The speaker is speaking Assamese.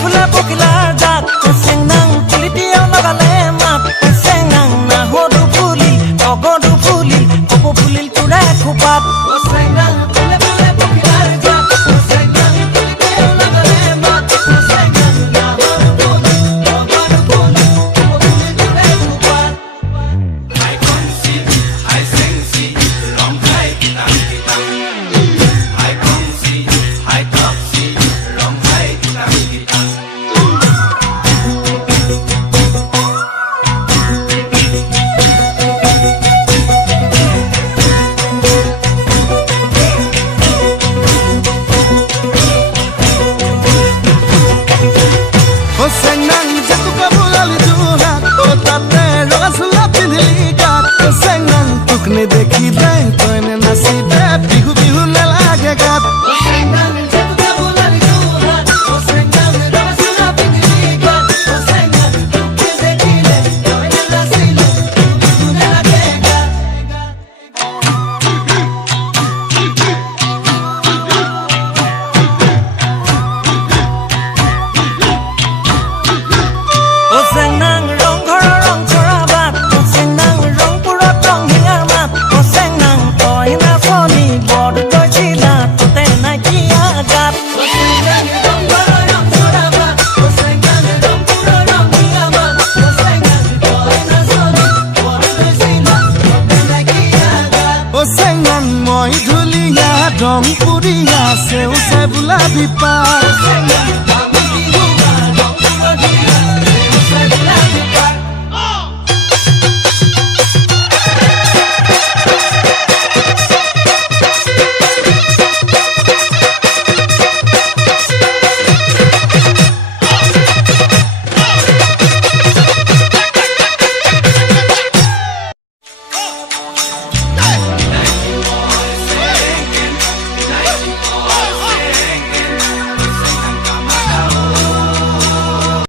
ফুলে পখিলাৰ জাত চেংনাং পুলিটিও লগালে মাত চেংনাং নাহদু ফুলিল টগৰদু ফুলিল কপৌ ফুলিল তোৰে খোপাত চেংনাং ফুলে ফুলে পখিলাৰ জাত চেংনাং পুলিটিও লগালে মাত চেংনাং নাহদু ফুলিল টগৰদু ফুলিল কপৌ ফুলিল তোৰে খোপাত হাই কংচি হাই চেংচি ৰং হাই কিতাং কিতাং হাই কংচি হাই টপচি ৰং হাই কিতাং কিতাং Senang jatuh ke bulan jurat, oh tate rosla pindhili gat. Senang tukne dekhi dai, toine nasibe bihu bihu na lage gat. Senang jatuh ke bulan jurat, oh senang rosla pindhili gat. Oh senang tukne dekhi dai, toine nasibe bihu bihu na lage gat. Oh senang rong khora rong chora bat oh senang rong pura rong hingar mat oh senang toy na phoni bod doi chila te na kia gat oh senang rong khora rong chora bat oh senang rong pura rong hingar mat oh senang toy na phoni bod doi chila te na kia gat Oh senang moi dhuliya dong puriya seu sai bula bipa. oh senang